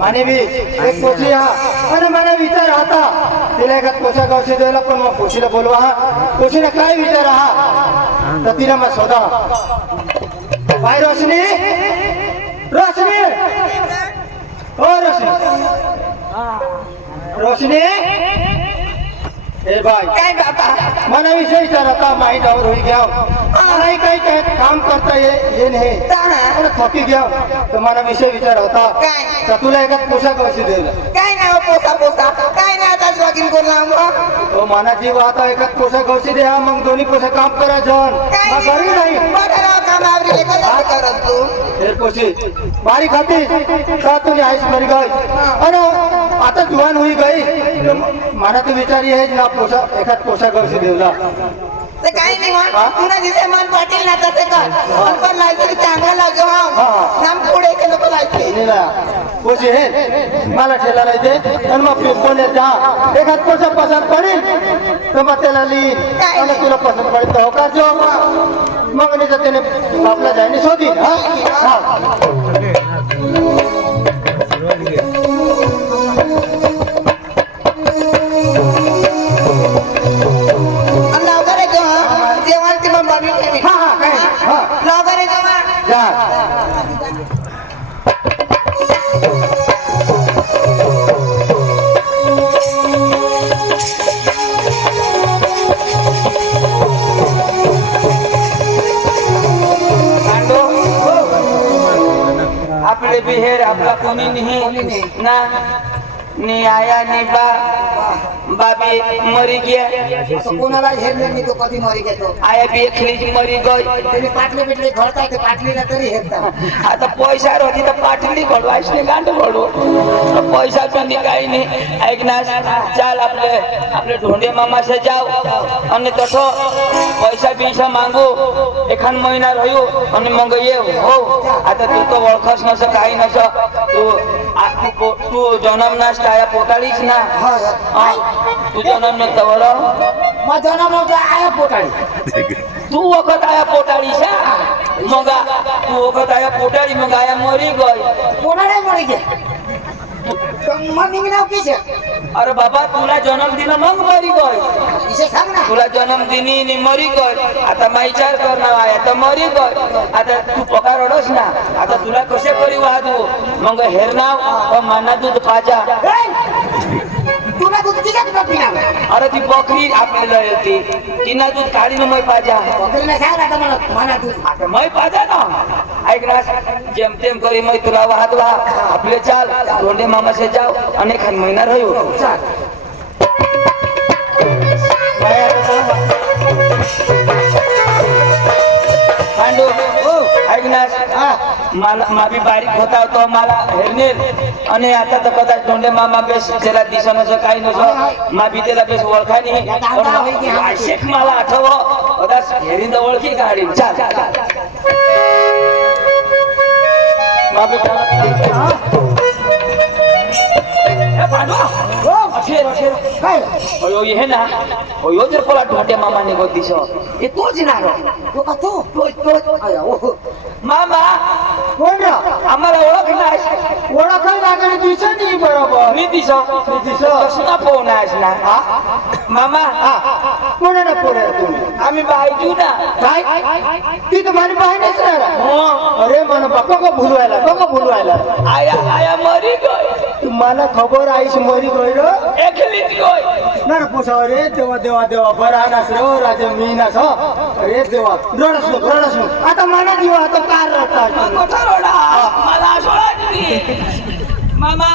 माने बी एक पोची हा आणि मला विचार आता तिला एका पोषा गावशी द्यायला पण मग पोशीला बोलवा हा पोशीला काय विचार हा तर तिला मग स्वतः बाय रोशनी रोशनी हो रोशनी रोशनी ए बाय काय बाबा मला विषय विचारता माहीत आवर होई घ्या नाही काही काय काम करता ये नाही थकी घ्या तर मला विषय विचार होता तर तुला एका पोशाख वर्षी दिला काय नाही पोसा पोसा काय नाही आता जॉगिंग करून तो मना जीव आता एकाच पोशाख वर्षी द्या मग दोन्ही पोशाख काम करायचं घरी नाही करत तू हे पोशी बारी खाती का तुझी आईस मरी गई अरे आता जुवान होई गई मला तू विचारी आहे ना पोशाख एकाच पोशाख वर्षी दिला ते काही नाही तुला दिसे मन पाटील ना तसे कर पण लायचं चांगला लागो नाम पुढे के लोक लायचे पोशी हे मला ठेला लायचे आणि मग कोण जा एखाद पोशाख पसंत पडेल तर मग त्याला लिहिन आणि तुला पसंत पडेल तर होकार जो मग नाही तर त्याने बापला जायने शोधीन हा आपले बिहेर आपला कोणी नाही ना नी आया नी बाबी मरी गया कोणाला हेर नाही तो कधी मरी घेतो आया बी एकलीच मरी गई तुम्ही पाटले बिटले घडताय ते पाटलीला तरी हेरता आता पैसा होती तर पाटली घडवायच नाही गांड घडवू पैसा पण काही नाही ऐक ना चाल आपले ढोंडे मामा से जाओ आणि तसं पैसा बिसा मागू एखाद महिना राहू आणि मग ये हो आता तू तो ओळखस नस काही नस तू जन्म नास आया पोटाळीच ना तू जन्म न तवर मग जन्म आया पोटाळी तू वखत आया पोटाळी मग तू वखत आया पोटाळी मग आया मरी गई कोणाला मरी गे मग निघणार किसे अरे बाबा तुला जन्म दिन मग मरी गई इसे सांग ना तुला जन्म दिनी मरी गई आता विचार करणार आया तर मरी गई आता तू पगार ओढस ना आता तुला कसे करी वाहू मग हेरनाव माना दूध पाजा तुला दूध किती पिणार अरे ती बकरी आपल्याला येते तिना दूध काढीन मै पाजा बकरीला सांग आता मला दूध आता मै पाजा ना ऐक ना जेम तेम करी मै तुला वाहत वाहा आपले चाल ढोंडे मामा से जाओ आणि खान महिना राहू चाल पांडू ऐक ना मला माबी बारीक होता तो मला हेरनेर आणि आता तर कदाच ढोंडे मामा बेस त्याला दिसण्याचं काही नसं माबी त्याला बेस ओळखा नाही शेख मला आठव कदाच हेरीन ओळखी गाडी चाल माबी अयो ये ना अयो जर कोला ढोंडे मामा ने गोद दिसो ये तोच ना तो का तो आया ओ मामा कोण आम्हाला ओळख नाही ओळखायला लागले दिसत नाही बरोबर मी दिसो कसं फोन आहेस ना मामा कोणाला पोरे तुम्ही आम्ही बायजू ना काय ती तर माझी बहीणच नाही अरे मन बापा का भुलवायला आया मरी गई तुम्हाला खबर आईश मरी गई रो एकलीच गई ना पोसा रे देवा देवा देवा बरा नास रो राजा मी नास अरे देवा रडस आता मला जीव आता कार रडता कोठा रोडा मला सोडा मामा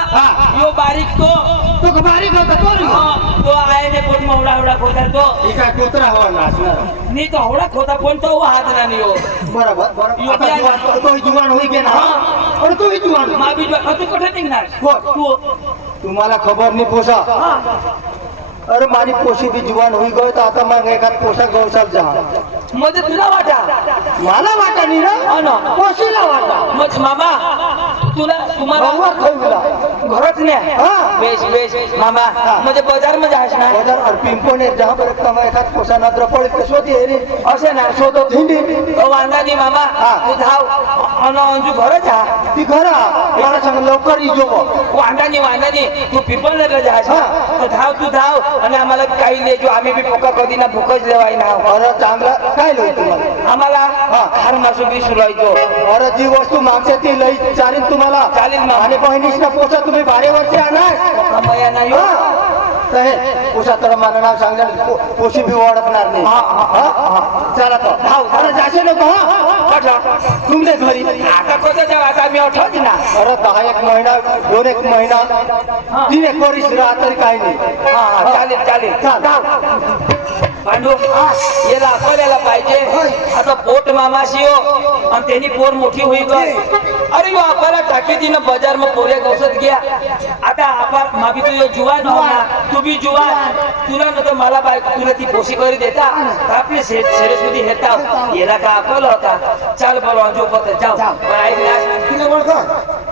यो बारीक तो बारीक होता तो आया ने पण एवढा खोता तो काय कुत्रा हवा नाचणार मी तो एवढा खोता पण तो हात नाही हो बरोबर तो जुवान होई गे ना अरे तू जुवान माबी तू कुठे निघणार तू तुम्हाला खबर नाही पोसा अरे माझी पोशी बी जुवान होई गई तर आता मग एका पोशाख गौशाल जा मध्ये तुला वाटा मला वाटा नाही ना पोशीला वाटा मग मामा तुम्हाला घरच नाही हा. बेस बेस मामा म्हणजे बाजार मध्ये आहेस ना बाजार और पिंपोने जहाँ पर कमा एखाद पोसा नत्र पडे कसोती हेरी असे ना शोधो धिंडी तो वांदा नाही मामा हा. तू धाव अन अंजू घरच हा ती घरा मला सांग लवकर इजो वांदा नाही तू पिपल नगर जायस हा. तो तू धाव आणि आम्हाला काही लेजो आम्ही बी पोका कधी ना भूकच लेवाय ना अरे चांगला काय लोय तुम्हाला आम्हाला हा. हर मासू बी सुरायचो अरे जी वस्तू मागच्या ती लई चालेल तुम्हाला चालेल ना. आणि बहिणीचा पोसा तुम्ही 12 वर्षे आणणार कमाया नाही हा. तर हे पोसा तर मला नाव सांगणार पोशी बी ओळखणार नाही हा? चला तो धाव अरे जाशे नको हा तुमच्या घरी आता कसं जाऊ आता आम्ही आठवत ना अरे 10 महिना 2 महिना 3 वर्ष राहा तरी काही नाही हा चालेल चाल पांडू याला आपल्याला पाहिजे आता पोट मामाशी हो आणि त्यांनी पोर मोठी होईल अरे यो आपल्याला टाकी ती ना बाजार में पोरे गवसत गया आता आपण माबी तू जुवान हो ना तू बी जुवान तुला न तर मला बायको तुला ती पोशी करी देता आपली शेरेसुदी हेता याला का आपलं होता चाल बोलो जो पत जाओ ऐक ना तिला ओळखा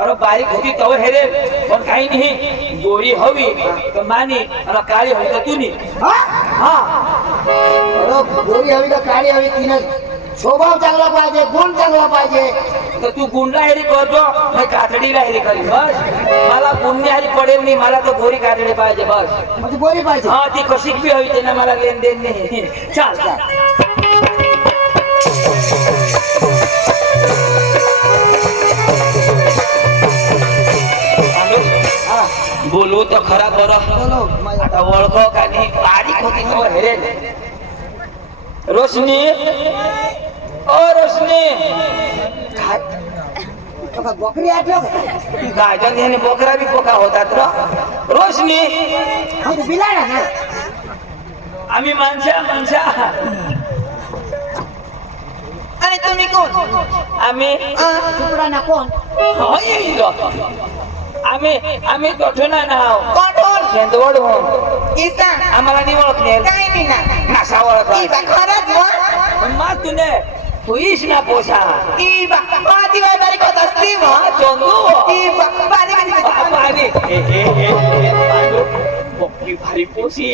अरे बारीक होती तव हे रे पण काही नाही गोरी हवी तर मानी आणि काळी हवी तर तुनी हा अरे गोरी हवी का काळी हवी तिने स्वभाव चांगला पाहिजे गुण चांगला पाहिजे तर तू गुंडला हेरी करतो मी कातडीला हेरी करीन बस मला गुन्हे हेरी पडेल नाही मला तर गोरी कातडी पाहिजे बस म्हणजे गोरी पाहिजे हा ती कशी बी हवी त्यांना मला लेन देन नाही चाल बोलू तर खरा बरं आता ओळखो का नाही बारीक होती तो हेरेल रोशनी ओ रोशनी बकरी आठव गाजन याने बोकरा बी पोका होतात रोशनी बिलाडा ना आम्ही माणसा आणि तुम्ही कोण आम्ही तुकडा ना कोण आम्ही कठोना नाव कोण शेंदवड होऊन इसा आम्हाला नाही ओळखले काय नाही ना नासा ओळख खरंच मग मा तुने तुईश ना पोसा ती बाकी बारीक होत असती मग चोंदू ती बारीक बकरी भारी पोसी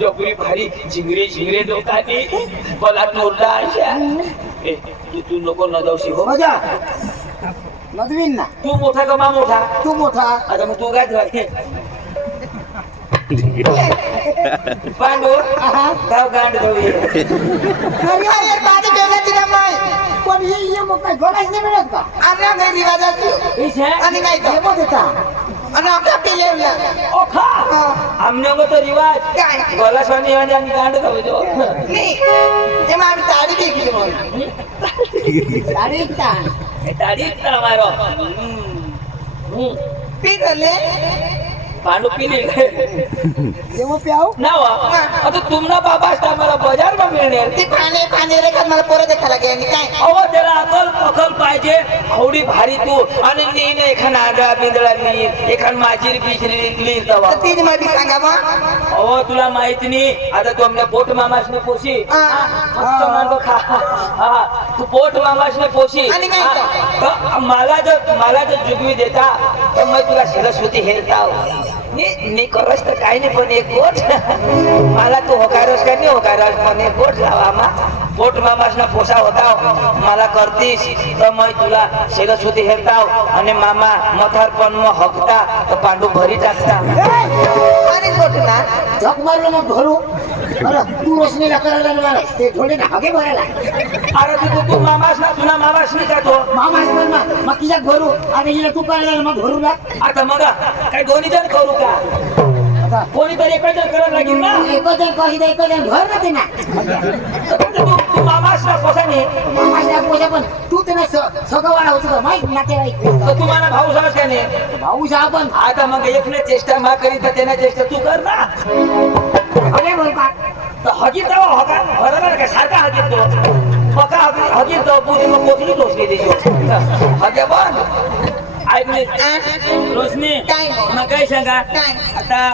जोकरी भारी झिंगरे लोकांनी मला तोरला अशा तू नको न जाऊशी हो मजा मधवीन ना तू मोठा का मा मोठा तू मोठा आता मग तू काय पांडू गाव गांड धोई अरे बाजी बेगाची ना माय पण हे मग काय गोळाच नाही मिळत का आपल्या घरी रिवाजाची आणि काय तर मग देता आणि आपल्या पिलेला ओखा आमने को तो रिवाज काय गोला सोनी आणि आम्ही गांड धोई दो नाही ते मग आम्ही ताडी देखील म्हणून ताडी का ताडी इतना मारो पिरले पांडू पिली जेव्हा प्याव नावा आता तुमना बाबा असता मला बाजार में मिळणार ती पाणी रेखात मला पोरं देखायला गे आणि काय अहो त्याला अकल पाहिजे आवडी भारी तू आणि नीन एखाद आंधळा बिंदळा नीन एखाद माझी बिजली तवा तर तीन माहिती सांगा मग अहो तुला माहित नाही आता तू आमने पोट मामासने पोशी मस्त मांडो खा हा तू पोट मामासने पोशी आणि काय तर मला जर जुगवी देता तर मग तुला सरस्वती हेरताव नी करस तर काही नाही पण एक गोट मला तू होकारस का नाही होकारस पण एक गोट लावा मा पोट मामासना पोसा होता मला करतीस तर मग तुला सरस्वती हेरताव आणि मामा मथार पण मग हकता तर पांडू भरी टाकता आणि गोट ना झक मारलं मग भरू अरे तू रोशनीला करायला ना मला ते थोडे ना हगे भरायला अरे तू मामासना तुला मामासनी का तो मामाच पण मग तिच्यात भरू आणि हिला तू करायला मग भरू लाग आता मग काय दोन्ही जण करू का आता कोणीतरी एकच जण करायला लागेल ना एकजण कशी एकजण घर ना ते ना तू मामासना पोसा नाही मामाच्या पोजा पण तू त्यांना सगळं वाढा होतं का माहित नातेवाईक तर तुम्हाला भाऊ समज का नाही भाऊ जा पण आता मग एकने चेष्टा मा करीत तर त्याने चेष्टा तू कर ना अरे बोल का तर हगी तो होका बरोबर का सारखा हगी तो पका हगी तो पूरी मग पोचली टोचली त्याची हगे बंद ऐक नाही रोशनी काय? मग काय सांगा काय? आता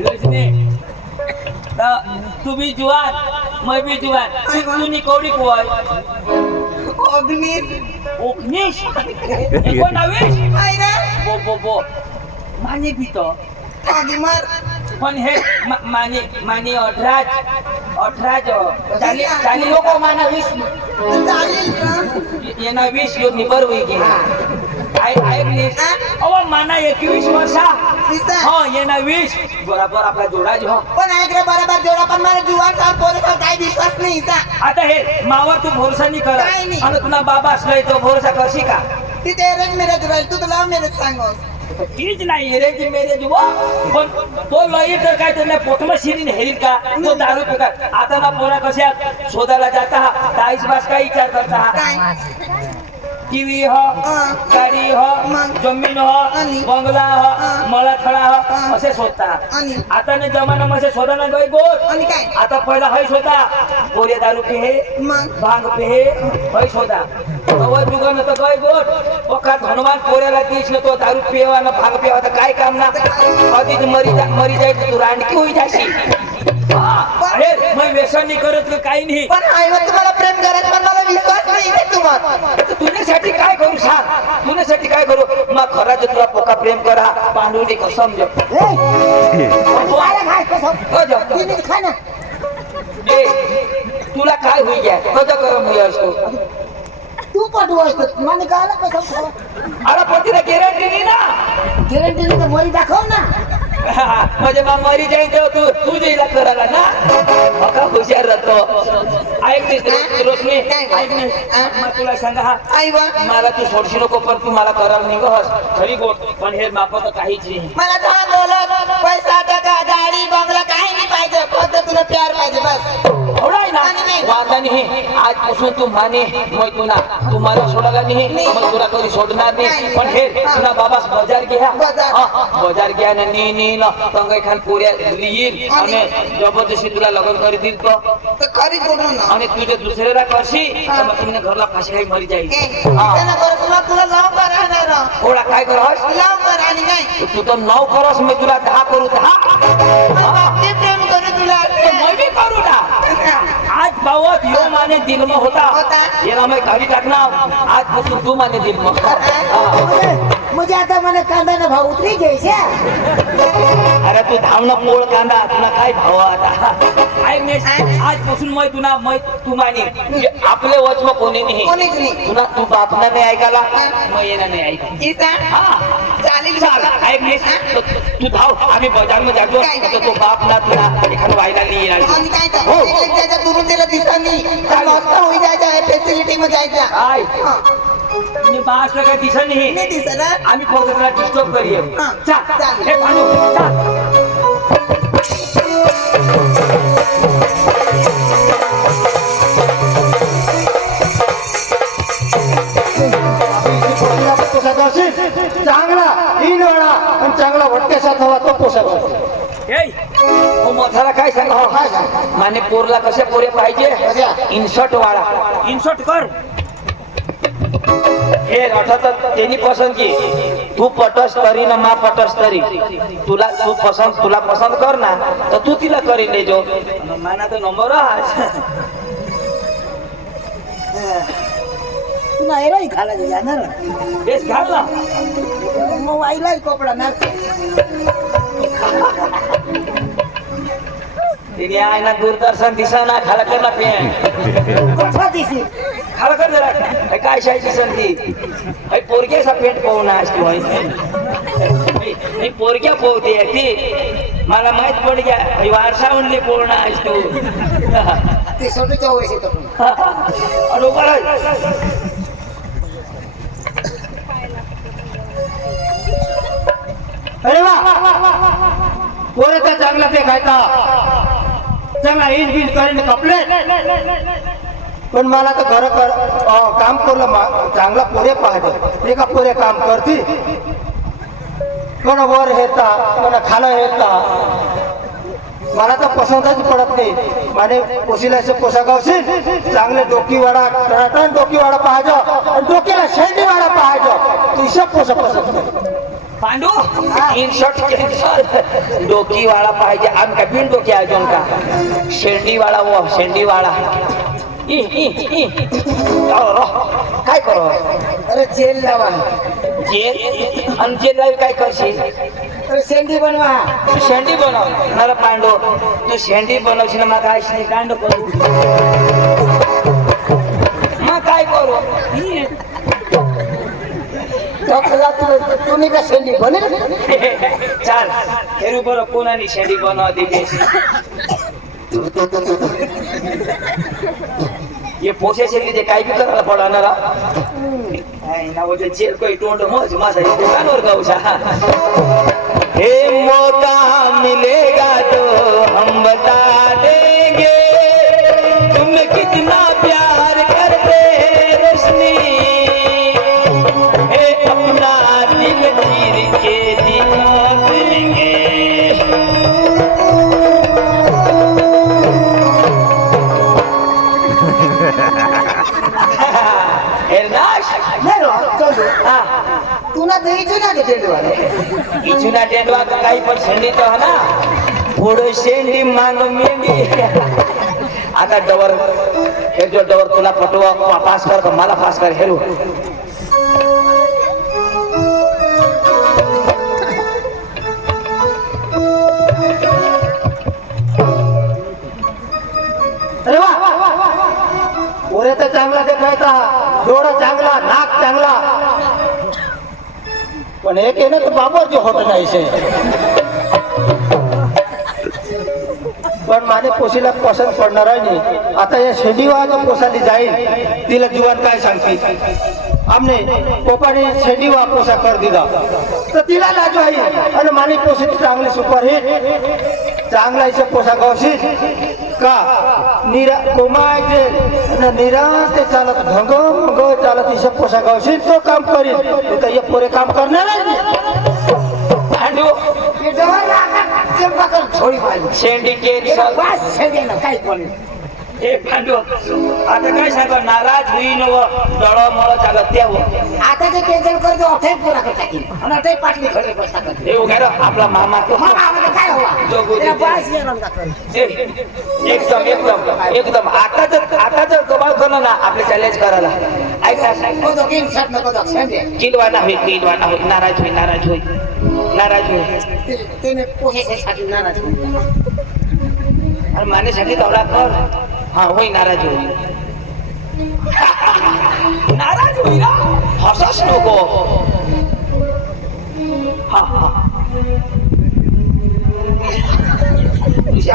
रोशनी तू भी जुवान मैं भी जुवान तू नी कौड़ी कोय ओखनीश 19 आई रे बो बो बो माने पितो आधी मार पण हे माने 18 जो चाली लोक माना 20 चालेल का येना 20 यो निबर होई की ऐकली अहो माना 21 वर्षा दिसतं? हो येना 20 बरोबर आपला जोडा जो पण ऐक रे बरोबर जेवढा पण मला जुवान चाल पोरं काय विश्वास नाही इथं. आता हे मावर तू भरोसा नाही कर काय नाही. आणि तुला बाबा असलाय तो भरोसा करशी का तिथे अरेंज मॅरेज राहील तू तुला मॅरेज सांगोस तीच नाही रे जी मेरे जुवा पण तो लई तर काय त्याला पोटमा शिरीन हेरील का तो दारू पिका आता ना पोरा कशा शोधायला जाता हा दाईस बास काय विचार करता हा काय टीव्ही हो गाडी हो मग. जमीन हो आणि? बंगला हो हा. मळाथळा हो असे शोधता आणि? आता ने जमाना मध्ये शोधा ना गई गोट आणि काय आता पहिला हय शोधा पोरे दारू पिहे मग भांग पिहे हय शोधा अवध जुगन तर गई गोट पक्का धनवान पोऱ्याला दिसलं तो दारू पिवा ना भांग पिवा तर काय काम ना कधी मरी जाय तू रांडकी होई जाशी अरे मैं व्यसन नाही करत का काही नाही पण आईवर तुम्हाला प्रेम करायचं पण मला विश्वास नाही रे तुम्हाला तुझ्यासाठी काय करू सांग तुझ्यासाठी काय करू मग खरा जे तुला पोका प्रेम करा पांडुनी कसम जे तुला काय होई घ्या कसं गरम होई असतो तू पटू असतो मला काय कसं अरे पण तिला गॅरंटी नाही ना गॅरंटी तर मरी दाखव ना म्हणजे मग मरी जाईन तेव्हा तू तुझ्या हिला करायला ना बघा हुशार राहतो ऐक रोशनी ऐक मग तुला सांगा हा आई बा मला तू सोडशी नको पण तू मला करायला नाही गस खरी गोट पण हे माप तर काहीच नाही मला दहा बोलत पैसा टका गाडी बंगला काही नाही पाहिजे फक्त तुला प्यार पाहिजे बस एवढा आहे ना वादा नाही आजपासून तू माने मग तुला तुम्हाला सोडायला नाही मग तुला कधी सोडणार नाही पण हे तुला बाबा बाजार घ्या बाजार घ्या ना नी ना तंगाई खान पुऱ्या लिहिल आणि जबरदस्ती तुला लग्न करी देईल तर खरीच बोलू ना आणि तुझ्या दुसऱ्याला करशी तर मग तुम्ही घरला फाशी काही मरी जाईल त्यांना बरं तुला लाव करा थोडा काय करस लाव कर आणि काय तू तर 9 करस मी तुला 10 करू 10 ते प्रेम करू तुला मैं भी करू ना आज बावत यो माने दिल में होता ये ना मैं घरी टाकणार आज पासून तू माने दिल में म्हणजे आता मला कांदा ना भाव उतरी घ्यायचे अरे तू धावणं पोळ कांदा तुला काय भाव आता आजपासून मैं तुला तू माने आपले वचम कोणी नाही तुला तू बापना नाही ऐकायला मग येणार नाही ऐका चालेल चाल ऐक नाही तू धाव आम्ही बाजार मध्ये जातो तो बाप ना तुला एखादं व्हायला नाही आणि काय त्याच्या दुरून त्याला दिसत नाही होई जायचं फॅसिलिटी मध्ये जायचं काय मी बास काय दिसत नाही दिसत आम्ही फक्त तुला डिस्टर्ब करूया चालेल. हे पांडू चाल चांगला इन वेळा आणि चांगला वट्ट्यासात हवा तो पोशाख मोठाला काय सांगा माने पोरला कसे पोरे पाहिजे इन्शर्ट वाला इन्शर्ट कर हे अर्थात त्यांनी पसंत की तू पटस तरी ना मा पटस तरी तुला पसंत कर ना तर तू तिला करी ले जो माना तो नंबर तुला एराही खाला जाणार बेस घाल ना मग आईलाही कपडा ना तिने आहे ना दूरदर्शन दिसा ना खाला कर ना पेन कसा दिसी खाला कर जरा काय शाही दिसन ती पोरग्याचा पेंट पाहून असतो पोरग्या पोहते ती मला माहित पड गया वारसा म्हणले पूर्ण असतो ते सोडूच्या वयस येतो अरे बरं अरे वा पोरेचा चांगला ते खायचा चांगला इन बिन करीन कपले पण मला तर घर काम करलं चांगला पोरे पाहिजे एका पोरे काम करती कोण वर येता कोण खाणं येता मला तर पसंतच पडत नाही माने पोशिलाचे पोशाख असेल चांगले डोकीवाडा टनाटन डोकीवाडा पाहिजे आणि डोक्याला शेंडीवाडा पाहिजे तुझ्या पोशाख पसंत पांडू इन शॉर्ट डोकी वाला पाहिजे आम का बिन डोकी अजून का शेंडी वाला वो शेंडी वाला काय करो अरे जेल लावा जेल आणि जेल लावी काय करशील अरे शेंडी बनवा तू शेंडी बनव नर पांडो तू शेंडी बनवशील मग काय कांड करू मग काय करू तुम्ही का शेंडी बनेल चाल हेरू बरं कोणाने शेंडी बनवा दिली ये पोसे से लीधे काय भी करायला पडणार ना वो जेल कोई टोंड मौज माझा दुकानवर गावचा हे मौका मिलेगा तो हम बता देंगे तुम कितना प्यार करते रोशनी हे अपना दिल चीर के दिखा देंगे तुला द्यायचं ना टेंडवाला इचुना टेंडवा का काही पण शेंडी तो है ना पुढे शेंडी मांग मेंढी आता डवर हे जो डवर तुला पटवा पास कर मला पास कर हेरू अरे वा पोरे तर चांगला देखायचा डोळा चांगला नाक चांगला पण एक आहे ना तो बाबर जो होत नाही शे पण माझ्या पोशीला पसंत पडणार आहे नाही आता या शेंडीवा पोसाली जाईल तिला जीवन काय सांगते आमने पोपाने शेंडीवा पोसा कर दिला तर तिला लाजू आहे आणि मानी पोशी चांगली सुपरहिट चांगला इथे पोसा गावशी का निरा कोमायचे निरांत चालत भंग भंग चालत इथे पोसा गावशी तो काम करील तर हे पोरे काम करणार थोडी पाहिजे शेंडी के बस शेंडी काही पण हे पांडू आता काय सांगा नाराज होईन व डळमळ चालत त्या आता ते टेन्शन करतो अथाई पुरा करता की आणि अथाई पाटली खडे बसता करते हे उगार आपला मामा तो मग आम्हाला काय हवा जोगू त्याला बस येणार का एकदम एकदम एकदम आता जर कबाळ करणं ना आपले चॅलेंज करायला ऐका कोदो किन शट नको दो शेंडी किलवाना होईल नाराज होईल तेने पोहेसाठी नाराज आणि मानेसाठी दौडा कर हा होई नाराज होईल हसस नको हा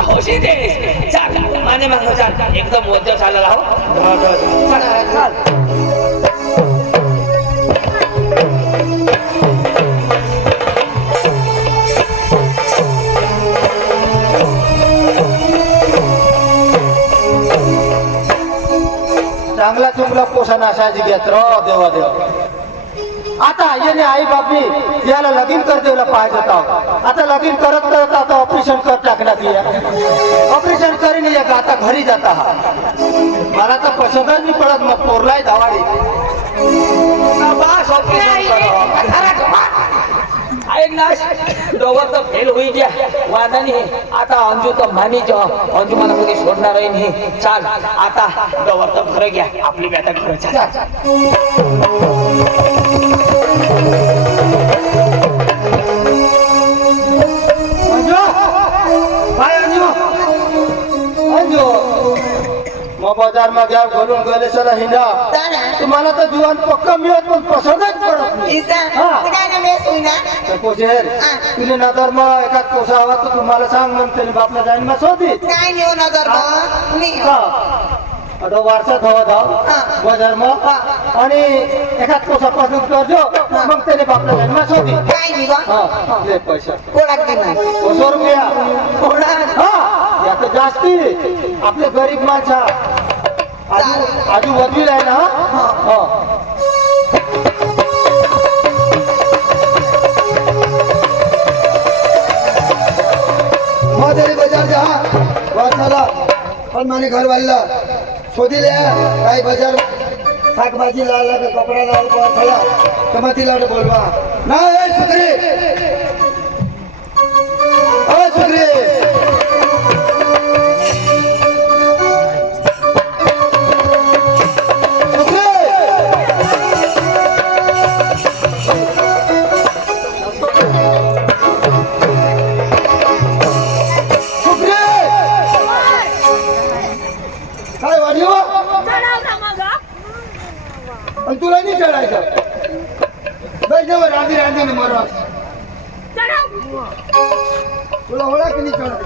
हसी दे चाल माने मागं चाल एकदम वज्र चालला हो चाल चांगला चुंगला पोसा नाशाची घेत राव देवा देवा आता याने आई बापी याला लगीन कर देवला पाहिजे होता आता लगीन करत करत आता ऑपरेशन कर टाकण्यात या ऑपरेशन करीन या आता घरी जाता हा मला तर पसंतच नाही पडत मग पोरलाय धावाडी बस ऑपरेशन ऐक ना दोघं तर फेल होई द्या वादा नाही आता अंजू तर मानी जो अंजू मला कधी सोडणार आहे नाही चाल आता दोघं तर घर घ्या आपली बेटा घर चाल अंजू काय अंजू अंजू मग बाजार मध्ये घरून गेले सला हिंडा तुम्हाला तर जीवन पक्का मिळत पण पसंतच पडत नाही पोशेर तुझे नजर मग एखाद पोसा हवा तर तुम्हाला सांग मग त्याने बापला जाईन मग शोधी आता वारसात हवा धाव बाजार मग आणि एखाद पोसा पसंत करजो मग त्याने बापला जाईन मग शोधी हा ले पैसा 200 रुपया हा या तर जास्ती आपले गरीब माणसा आजूबाजूला आहे ना हा बाजार जा वाचनाला पण माने घर वाला शोधी ले काय बाजार शाकभाजी लावला का कपडा लावला चला टमाटी लावले बोलवा ना सुधरे सुधरे आणते ना मरवा तुला ओळख की नाही कळत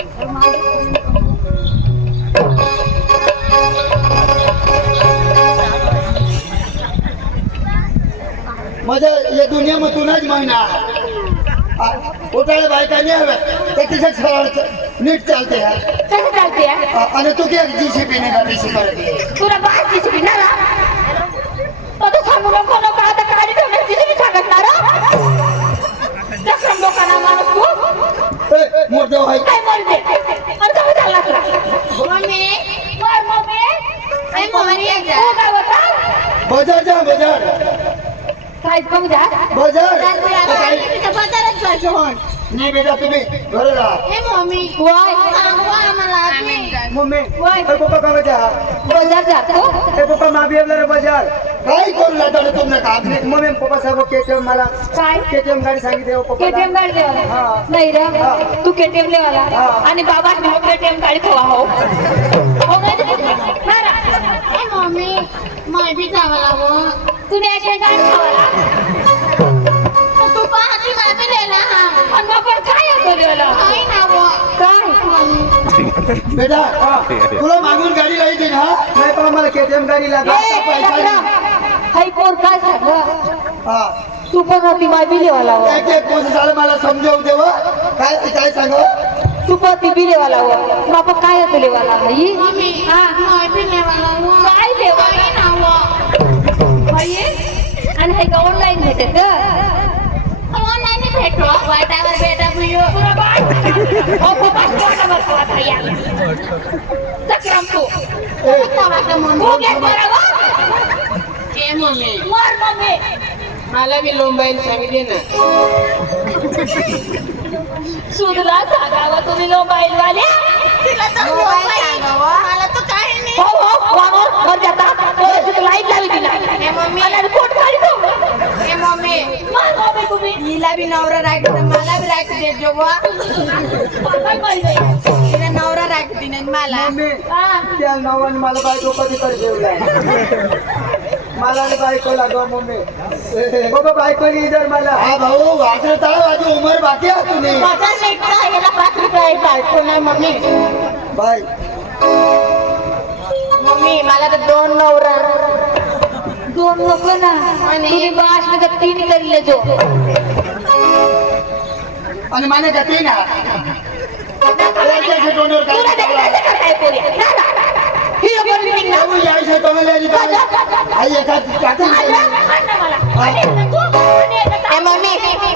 माझ्या या दुनियामधूनच महिना उठाळे बायका नाही हव्या ते तिच्या सरळ नीट चालते आहे कसं चालते आणि तू काय जीसीपी ने गाडी शिकवते तुला बाय जीसीबी ना तो सांगू नको नको आता गाडी ठेवण्यास जीसीबी सांगत ना चक्रम लोकांना माणूस तू मोठं आहे काय बोलते आणि कसं चालला तुला मम्मी मम्मी आई मम्मी तू काय होता बाजार जा बाजार काय बघू द्या बाजार बाजारात जायचं होय नाही बेटा तुम्ही घरी राहा ए मम्मी वाय मम्मी वाय पप्पा का बजा बाजार जातो ए पप्पा माफी आपल्याला बाजार काय करू लागता तुमने काम मम्मी पप्पा साहेब केटीएम मला काय केटीएम गाडी सांगितली पप्पा केटीएम गाडी देवाला नाही रे तू केटीएम लेवाला आणि बाबा केटीएम गाडी ठेवा हो ए मम्मी मैं भी जावं लागो तुने अशा गाडी ठेवाला तू पाहती मैं भी लेला हा आणि बाबा काय येतो देवाला काय ना वो काय बेटा तुला मागून गाडी लावली ना नाही पण मला केटीएम गाडी लागली हाय कोण काय सांगलं हा तू पण होती माय बिलेवाला हो एक एक कोण झालं मला समजावू देवा काय काय सांगू तू पण ती बिलेवाला हो बाबा काय येतो लेवाला भाई मम्मी हा मैं भी लेवा लागो काय लेवा काय ना वो भाई आणि हे का ऑनलाईन भेटत का ऑनलाइन भेटो वाटावर बेटा बुयो पुरा बाय ओ बाबा कोणावर खात आहे चक्रम तू वाटा मम्मी हो घे बरोबर ए मम्मी मार मम्मी मला भी लोंबाईल सांगितले ना सुधला सांगावा तुम्ही मोबाईल वाले तिला तर मोबाईल मला तर काही नाही हो हो वावर वर जाता तिथे लाईट लावली तिला ए मम्मी आणि कोण गाडी तो ए मम्मी मार मम्मी तुम्ही हिला बी नवरा राखी तर मला बी राखी देत जो बुवा काय माहिती तिला नवरा राखी दिने मला हा त्या नावाने मला बायको कधी कर जेवलाय मला बायको लागो मम्मी बाबा बायको इधर मला हा भाऊ वाजता माझी उमर बाकी आहे तुम्ही पगार लेकरा याला 5 रुपये बायको नाही मम्मी बाय मम्मी मला तर 2 नवरा दोन लोक ना तुम्ही बाश में 3 कर ले जो आणि माने जाते ना तुला देखायचं का काय पोरी ही लोकं निघणार बाबू यायचं तुम्हाला आई एका काका ए मम्मी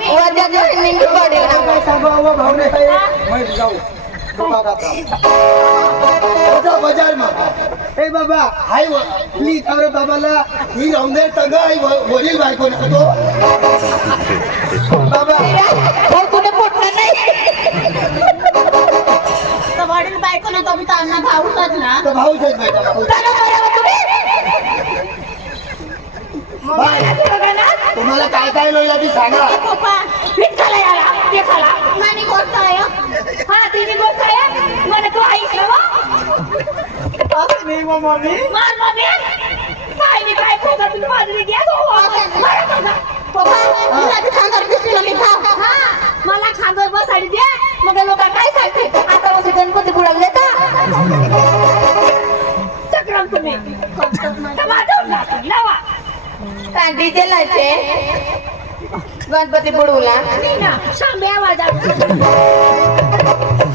वरच्या निंदू पडेल ना सांगू भावने मैं जाऊ बाजार में ए बाबा हाय प्लीज अरे बाबाला ही राऊंदे तंगा आई वडील बायको नको बाबा हो तुने पोटणार नाही तर वडील बायको ना कमी तर अन्ना भाऊच ना तर भाऊच आहे बेटा भाऊ चला बरोबर तुम्ही बाय तुम्हाला काय काय लोया ती सांगा पप्पा विठ्ठला याला ते खाला मानी गोष्ट आहे हा तिने गोष्ट आहे मला तू आई ठेवा असं नाही मम्मी मार मम्मी काय नाही काय पोगा तुम्ही माजरी घ्या गो पप्पा तुला बी खांदार दिसली मी खा हा मला खांद्यावर बसाडी दे मग लोक काय सांगते आता माझे गणपती बुडाला देता चक्रम तुम्ही लावा डीजे लायचे गणपती बुडवला शांबे आवाजात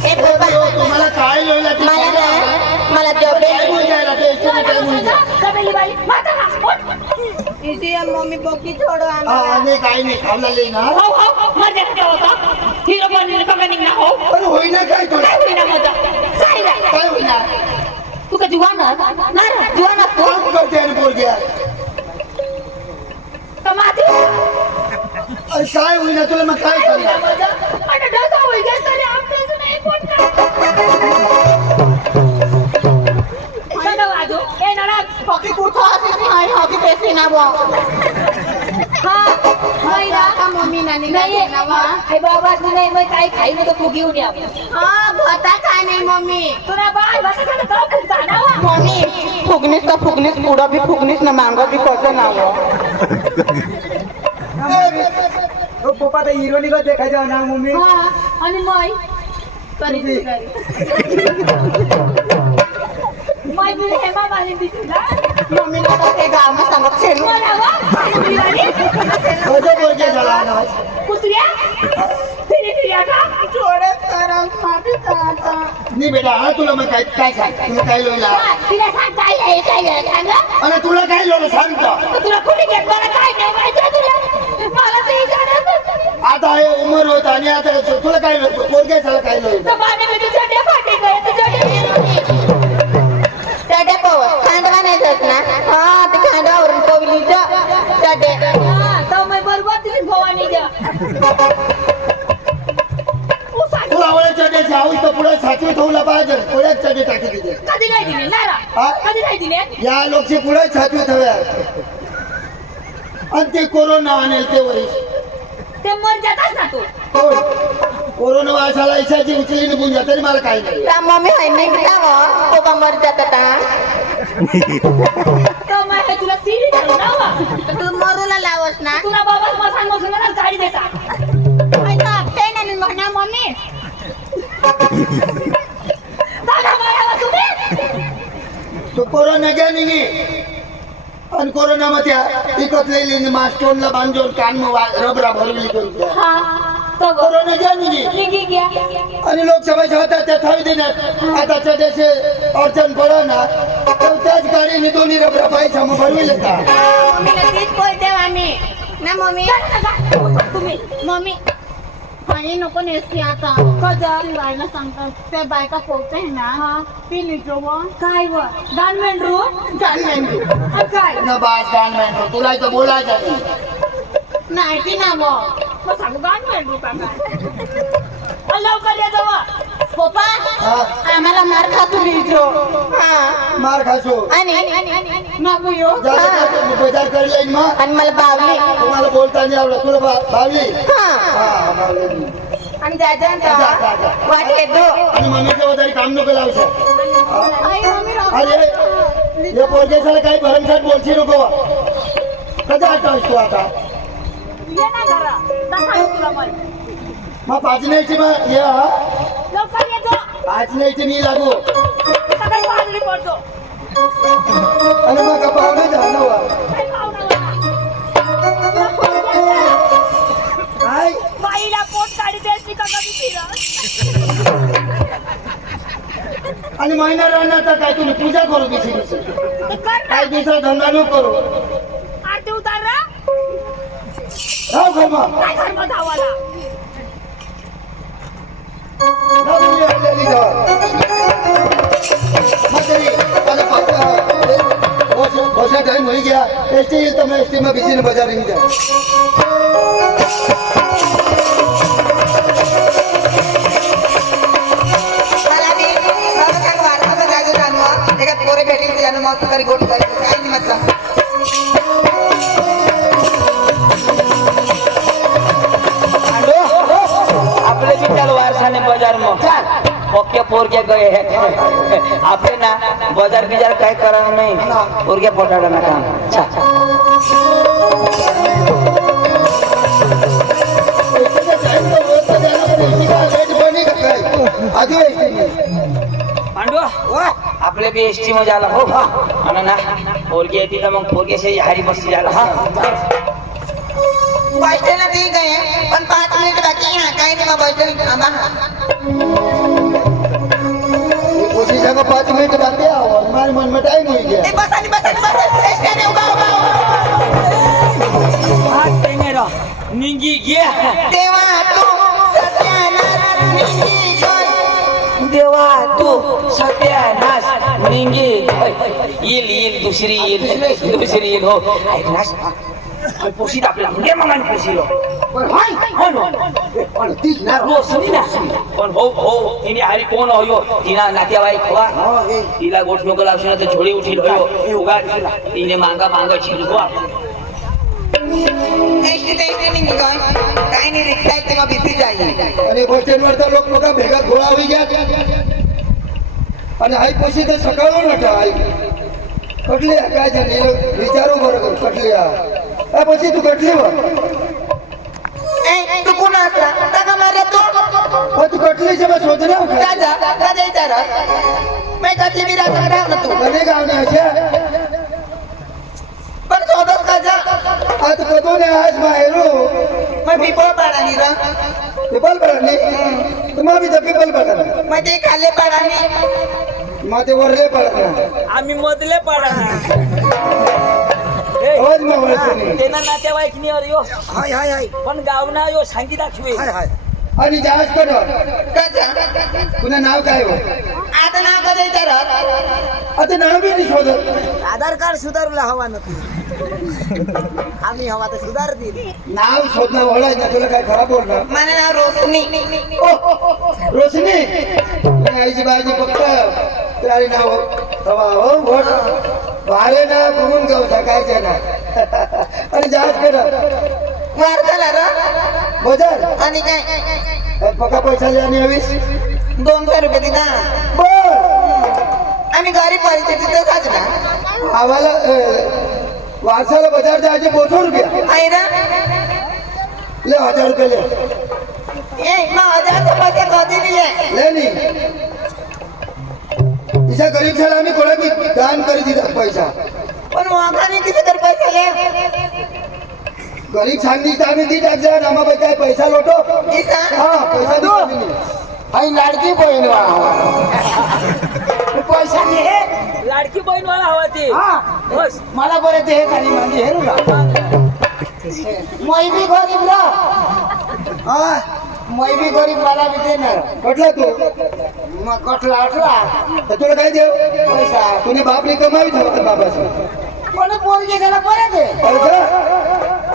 ए पप्पा तुम्हाला काय लोया ती मला सांगा. ना मला जॉब काय होऊन जायला ते इथे काय होऊन जायला. कबेली वाली माता ना इसी मम्मी बोकी छोड़ो हा नाही काही नाही खाल्ला येई ना हो हो मजा होता हिरो बनले का निघना हो पण होईना काय तुला काय होईना मजा काय नाही काय होईना तू का जुवान ना जुवान तू काम करते आणि पोरग्या कमाती अरे काय होईना तुला मग काय सांगा मजा आणि डोसा होई गेल तरी आमचं नाही पोट काय वाजो ए नडा हॉकी कुठं असते नाही हॉकी पैसे ना बुवा हा महिला का मम्मी नानी नाही ना बुवा हे बाबा नाही मग काय खाई ना तो तू घेऊन या हा भता काय नाही मम्मी तुला बाय बस का तो खूप ना मम्मी फुगणीस तर फुगणीस पुढं बी फुगणीस ना मांग बी कसं नाव पप्पा तर हिरोनी का देखायचा ना मम्मी हा आणि मै करी मै बिल हेमा मालिनी तुला मम्मी मला ते गाव में सांगत छेन कुत्र्या फिरी आता छोड़े करम माफी चाहता नाही बेटा हा तुला मग काय काय सांग तुला काय लोला तिला सांग काय आहे सांग अरे तुला काय लोला सांग का तुला कुठे घेत मला काय नाही माहिती तुला मला ते विचारत आता हे उमर होत आणि आता तुला काय पोरगे झालं काय लोला तर पाण्यामध्ये चड्या फाटे गए तुझ्या चढे पव खांडवा नाही जात ना हा ते खांडवावरून पवलीचं चढे तो मैं बरोबर तिला भवानी द्या तुला आवडायच्या चढ्याची आऊस तर पुढे साचवी ठेवला पाहिजे पुढे चढे टाकी दिले कधी नाही दिले नारा कधी नाही दिले या लोकची पुढे साचवी ठेवल्या आणि ते कोरोना आणेल ते वरीस ते मर जातात ना तू कोण कोरोना वासाला इशाची उचली निघून जा तरी मला काही नाही त्या मम्मी हाय नाही बिटावं तो का मर जात तो मैं हे तुला सीडी घालून लावा तू मरूला लावस ना तुला बाबा मसान मसून ना गाडी देता ऐका ते नाही म्हणा मम्मी दादा मारावा तुम्ही तो कोरोना घ्या निघी आणि कोरोना मध्ये इकतलेली मास्टोनला बांधून कान रबरा भरवली करून हा तो कोरोना घ्या निघी निघी गया आणि लोकसभेच्या होत्या त्या थावी देण्यात आता चढ्याचे अडचण पडा ना तर त्याच गाडीने दोन्ही रबरा पाहिजे मग भरविले का मम्मीला तीच बोलते आम्ही ना मम्मी तुम्ही मम्मी पाणी नको नेसती आता कधी बायला सांगतात त्या बायका पोहते ना ती निघो काय व दान मेंढरू काय न बास गाण म्हणतो तुला इथं बोलायचं नाही ती ना मग सांगू दान मेंढरू का काय लवकर ये जावा पप्पा हा आम्हाला मार खातो लिहितो मार खासो आणि नको यो बेजार करले मग आणि मला बावली तुम्हाला बोलता नाही आवडत तुला बावली हा हा बावली आणि जायचं जा, जा. वाट येतो आणि मम्मीच्या वगैरे काम नको लावशा आई मम्मी अरे हे पोरगेसाला काही भरमसाठ बोलशी नको कधी आठवस तू आता ये ना घरा दाखव तुला मला मग पाचण्याची मग ये हा लवकर ये जा पाचण्याची मी लागू सकाळी बाजरी पडतो आणि मग पाहुणे झालं काय पाहुणा काय बाईला पोट काढी द्यायची का कधी फिरा आणि महिना राहणार तर काय तुम्ही पूजा करू दिशी तर कर ना काय दुसरा धंदा नको करू आरती उतार रा राव घर मग काय धर्म धावाला रावली आणलेली घर मग तरी आता घोषणा टाइम होई गया एसटी येईल तर मग एसटी में किसी ने बाजार नहीं जाए मला बी बाबा सांग वारसाचं जायचं जाणवा एका पोरे भेटेल जाणं मग तरी गोट करायचं काय नाही मत आपले भी चल वारसाने बाजार में ओके पोरगे गए हैं आपले ना बाजार बिजार काय करा नहीं पोरगे पोटाड़ा ना काम आधी पांडवा आपले बी एसटी में जाला हो आणि ना पोरगे येते तर मग पोरगे से हारी बस जाला हा बस स्टँडला ती गए पण 5 मिनिट बाकी आहे काही नाही मग बस स्टँड कोशिश है 5 मिनट बाकी आओ हमारे मन में टाइम हो गया बस आणि बस बस स्टँड उभा हाथ टेंगेरा निंगी गया देवा तू सत्यानाश निंगी गय देवा तू सत्यानाश निंगी येईल दुसरी येईल हो ऐकनास पोशीत आपल्या मुंडे मामाने पोशीलो पण हाय हो नो पण ती ना रोज सुनी ना पण हो तिने हारी कोण होयो तिना नातेवाईक होवा तिला गोठ नको लावशील तर झोळी उठील होयो उगा तिने मांगा छिलको एसटी ते एसटी निंगी गय काही नाही रिक्षा येते मग भीती जाईल आणि बस स्टँडवर तर लोक भेगा गोळा होई गया आणि आई पैसे तर सकाळून वाटा आई कटली काय झाली विचारू बरोबर कटली पैसे तू कटली व ए तू कोण असला टाका मारला तू हो तू कटलीचे मग शोधले हो का? राजा विचार मैं कटली भी राजा राव ना तू कधी गावने अशा पण शोधत का जा आज कधो ने आज माहेरू मैं पिपळ पाडानी र पिपल पडली तुम्हा बी तर पिपल पडला मैं ते खाल्ले पाडानी मग ते वरले पडला आम्ही मधले पाडा आवाज मग वळतो तेना नातेवाईक नि यो हाय हाय हाय पण गावना यो सांगी दाखवे हाय आणि जहाज कडो का जा पुन्हा नाव काय हो आता नाव कधी विचार आता नाव बी नाही शोधत आधार कार्ड सुधारला हवा नक्की आम्ही हवा तर सुधारतील नाव शोधणं ओळाय ना तुला काय खराब बोलणार माझं नाव रोशनी रोशनी तुझी आईची बाईची फक्त त्यारी नाव तवा हो घोट भारे ना बघून गाव सकाळचे ना आणि जहाज कडो मार झाला र बजार आणि काय पक्का पैसा आणि हवीस 200 रुपये दिला बर आम्ही गरीब परिस्थितीत तिथं ना आम्हाला वारसाला बाजार जायचे 200 रुपये आहे ना ले 1000 रुपये ले ए मग 1000 पैसे कधी दिले ले नाही तिच्या गरीब झाला आम्ही कोणा बी दान करी दिला पैसा पण वाघाने किती तर पैसे ले गरीब सांगली तर आम्ही दी टाक जा आम्हा काय पैसा लोटो इसा हा पैसा दो आणि लाडकी बहीण पैसा दे लाडकी बहीण वाला हवा ते बस मला बरं ते खाली म्हणजे हेरूला मैं भी गरीब रा हा मैं भी गरीब मला भी देणार कटला तू मग कटला अठरा तर तुला काय देव पैसा तुने बापने कमावी ठेवा बाबाचं पण पोरगी त्याला परत आहे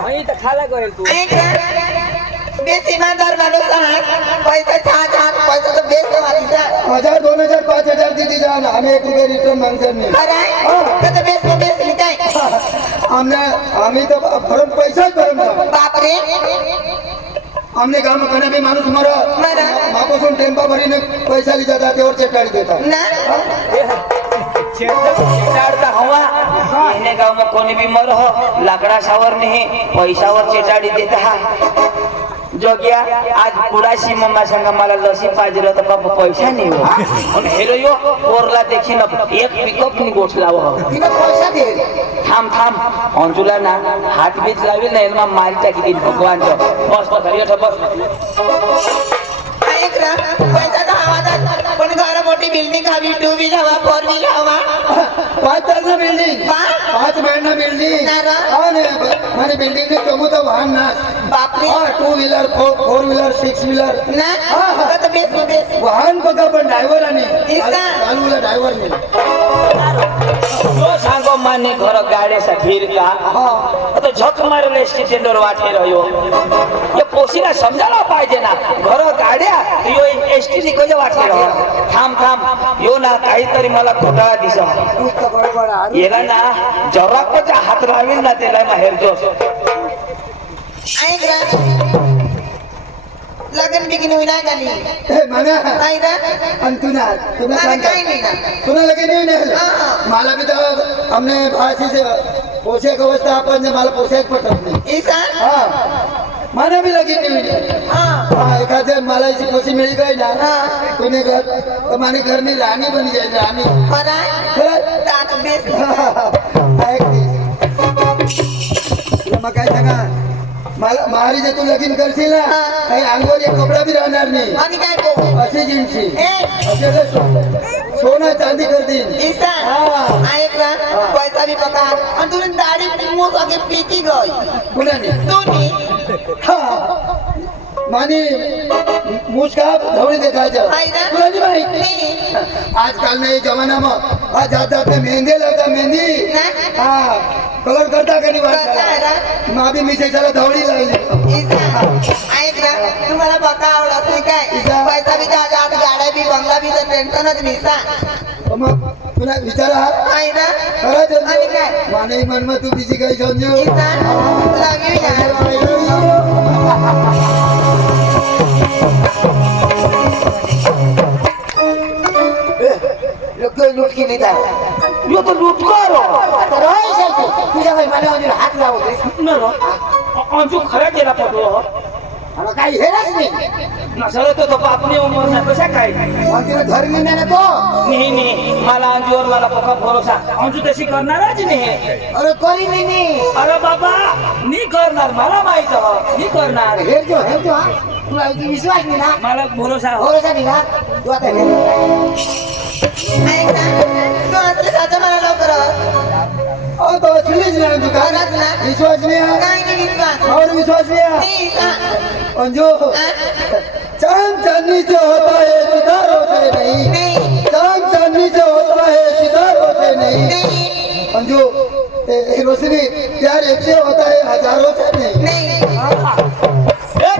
आणि तर खाला करेल तू ऐक ना बेस ईमानदार माणूस आहात पैसा छान पैसा तर बेस वालीचा 1000 2000 5000 दीदी जान हमें 1 रुपये रिटर्न मांगते नहीं खरं तर बेस लिखाय हमने हमें तो भरम पैसा ही भरम बापरे हमने गांव में कने भी मानुस मरा मापासून टेम्पा भरीने पैसा ली जाता त्यावर चेटाळी देता ना चेटाडता हवा येणे गाव में कोणी भी मर हो लाकड़ा सावर नहीं पैसावर चेटाडी देता हा जोग्या आज कुडाशी मम्मा संग मला लसी पाहिजे तर बाबा पैसा नाही हो पण हेलो यो पोरला देखी न एक पिकअप नि गोठला हो तिला पैसा दे थांब अंजुला ना हात बीत लावी नाही मग मारता किती भगवान बस बस हरिया बस ऐक ना पैसा तर हवा पण घर मोठी बिल्डिंग हवी 2 व्हील हवा 4 व्हील हवा 5 तलना बिल्डिंग 5 महीना बिल्डिंग आणि माने बिल्डिंग ने कमो तो वाहन ना बापरे 2 व्हीलर 4 व्हीलर 6 व्हीलर ना तर बेस वाहन बघा पण ड्रायव्हर आणि इसका? चालूला ड्रायव्हर नाही जो सांगो माने घर गाड्यासाठी का आता झक मारले स्टेशनवर वाटे रह्यो ये पोसीला समजायला पाहिजे ना घर गाड्या यो एसटी नी कजे वाटे रहो थांब यो ना काहीतरी मला घोटाळा दिसत येला ना जराकोच्या हात लावील ना त्याला ना हेरजोस ऐक ना लगन बिगिन होईना गाली हे मना नाही ना आणि तुना मला सांग काही नाही ना तुला लगे नहीं हाँ। मला भी तो हमने भाषी से पोशाक अवस्था अपन ने मला पोशाक पटत नाही ईसा हाँ माना भी लगी नहीं हाँ हाँ एखादे मला इसी पोशी मिल गई ना हाँ। तूने घर तो माने घर में रानी बनी जाए रानी खरा खरं? तात बेस ऐक तुला मग काय सांगा मला मारी जे तू लगीन करशील ना हाँ। काही अंगोल एक कपडा भी राहणार नाही आणि काय को अशी जिन्सी ए असे सोनं चांदी कर देईन ईसा हाँ। ऐक ना पैसा भी पका आणि तुला दाढी मुख आगे पीकी गई कुणाने तू नी हा मानी मुझका धवड़ी देखायचं आहे ना? तुला नाही माहित नाही. आजकाल नाही जमाना मग आज जाता ते मेहंदी लावता मेहंदी ना? हा कलर करता का नाही करता वाटला माबी मिसेसाला धवडी लावली ईसा ऐक ना तुम्हाला बका आवडत नाही काय ईसा. पैसा भी जागा गाड्या भी बंगला भी तर टेन्शनच नाही ईसा मग तुला विचारा आहे ना खरंच आणि काय माने मन मग तू बिजी काही समजू ईसा लगी यार लोक लूट केली तर यो तो लुटकर आता रोय तुझ्या भाई मला हात लावते अंजू खरा गेला पडलो काही हेच नाही नसलं तर तो बापने उमरणार कशा काय मग तिला धरली नाही ना तो नाही मला अंजूवर मला पक्का भरोसा अंजू तशी करणारच नाही अरे करी नाही अरे बाबा मी करणार मला माहित मी करणार हे जो हा तुला विश्वास नाही ना मला भरोसा भरोसा नाही ना तू आता हे तू असले साधं मला लवकर तो असलीच नाही तू काय घरात ना विश्वास नाही आहे काय नाही विश्वास और विश्वास नहीं है नाही का? अंजू चांद चांदनी से होता है सितारों से नहीं नाही चांद चांदनी से होता है सितारों से नहीं नाही अंजू ये रोशनी प्यार एक से होता है हजारों से नहीं नाही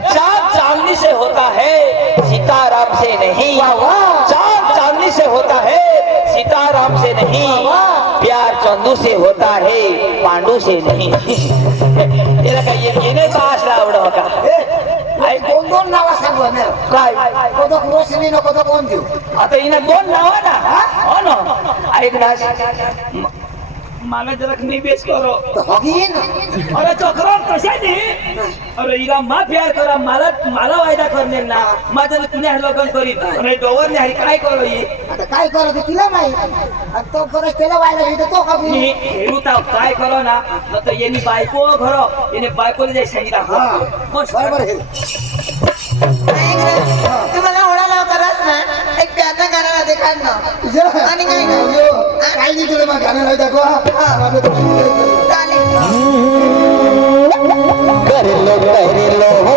चांद चांदनी से होता है सीताराम से नहीं चांद चांदनी से होता है सीताराम से नहीं प्यार चंदू से होता है पांडू से नहीं त्याला काय येणे पास आवडं का दोन दोन नावा सांगू आम्ही काय कोदक रोशनी नको तो कोण देऊ आता हिनं दोन नाव ना हो ना ऐक ना मला जरा मी बेस करो हगीन अरे चक्र कशाने अरे हिला मा प्यार करा मला वायदा करणे ना माझं तुने लग्न करीत अरे डोवर नाही काय करू ही आता काय करत तिला माहित आता तो परत त्याला व्हायला घेतो तो का मी हेरू ताव काय करो ना न तर येनी बायको घर येने बायकोला जाय सांगितलं बस बरोबर हे तुम्हाला ओळा लवकरच ना एक प्यारना गाणं देखा ना आणि काय काय नाही तुला मग गाणं लावू दाखवा चालेल कर लो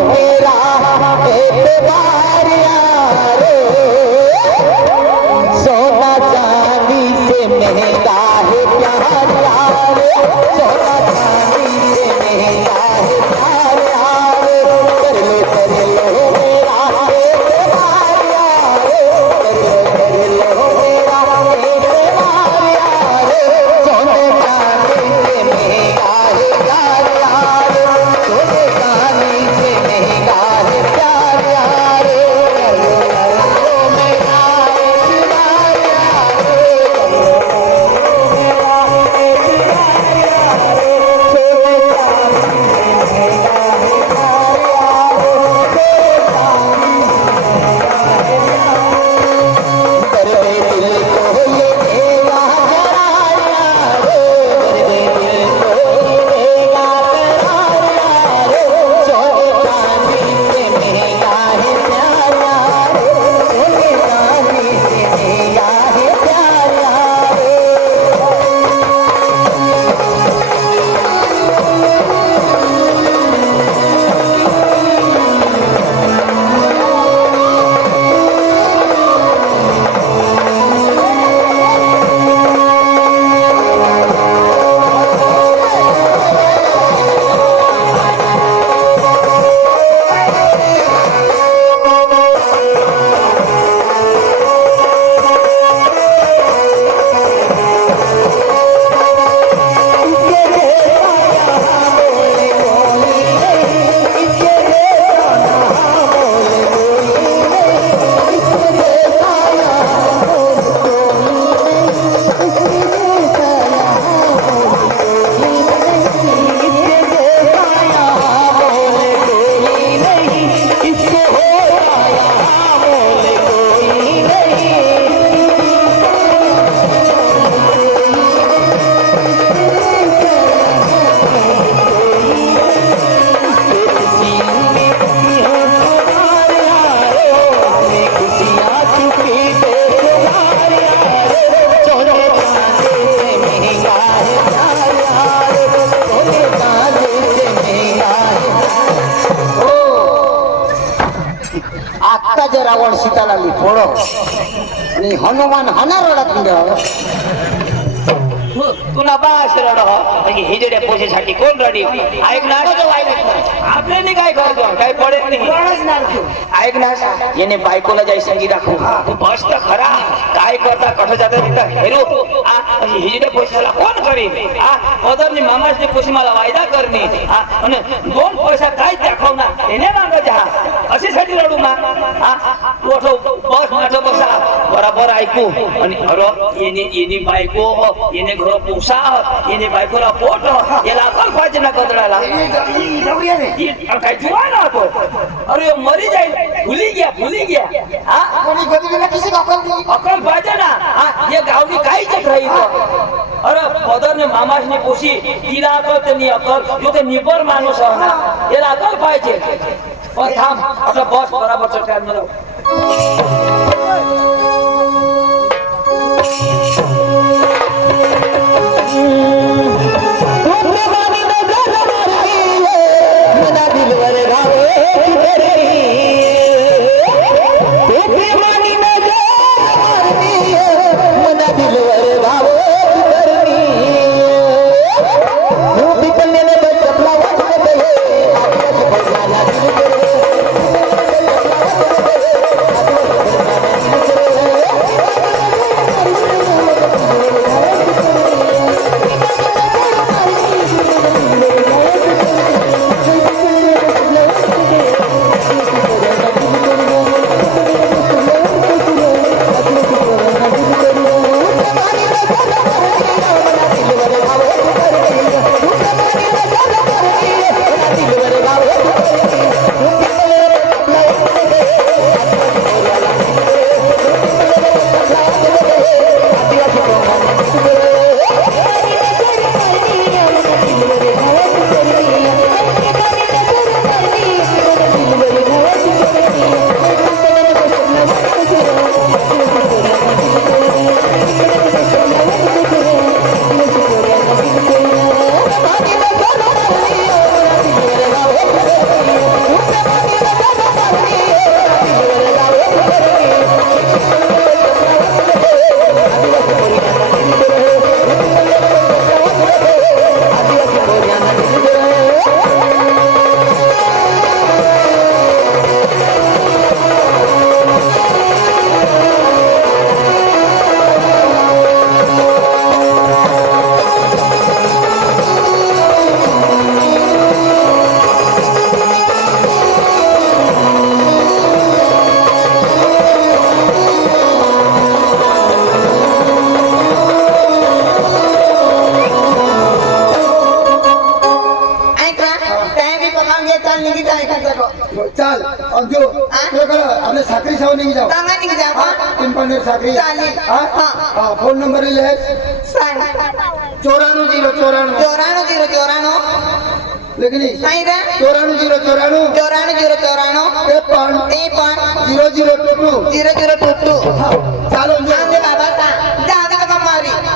मेरा एतबार यारो सोना चांदी से महंगा है प्यार यारो सोना चांदी से महंगा है प्यार यारो कर लो मेरा एतबार यारो कर लो मेरा एतबार यारो सोना चांदी से महंगा है प्यार यारो सोने चांदी से महंगा है प्यार यारो मेरा एतबार आत्ता जे रावण सीताला फोडो आणि हनुमान हनारडात तुला बास रड म्हणजे हिजड्या पोशीसाठी कोण रडी ऐक ना आपल्याने काय करतो काय पडत नाही ऐक ना येणे बायकोला जाई संगी दाखव तू बस तर खरा काय करता कठ जाता तिथं हेरू हिजड्या पोशीला कोण करीन पदरनी मामासने पोशी मला वायदा करणे आणि दोन पैसा काय दाखव ना येणे मागं जा अशीसाठी रडू ना बस माझं बसा बरोबर बायको आणि अरे येणे बायको येणे घर पोसा येणे बायकोला पोट याला अकल पाहिजे ना कदळाला काय जुवा ना तो अरे मरी जाईल भुली गया हा कोणी गदरीला किसी अकल दी अकल पाहिजे ना हा ये गावनी काही चेक राहिलं अरे पदरने मामासने पोशी तिला अकल त्यांनी अकल जो ते निबर माणूस आहे ना याला अकल पाहिजे पण थांब आपला बॉस बराबर सरकार मला चाल अंजू आपले साखरी सावन निघी जाओ पिंपळनेर साखरी हाँ फोन नंबर ले 94 लेकिन 94 चालो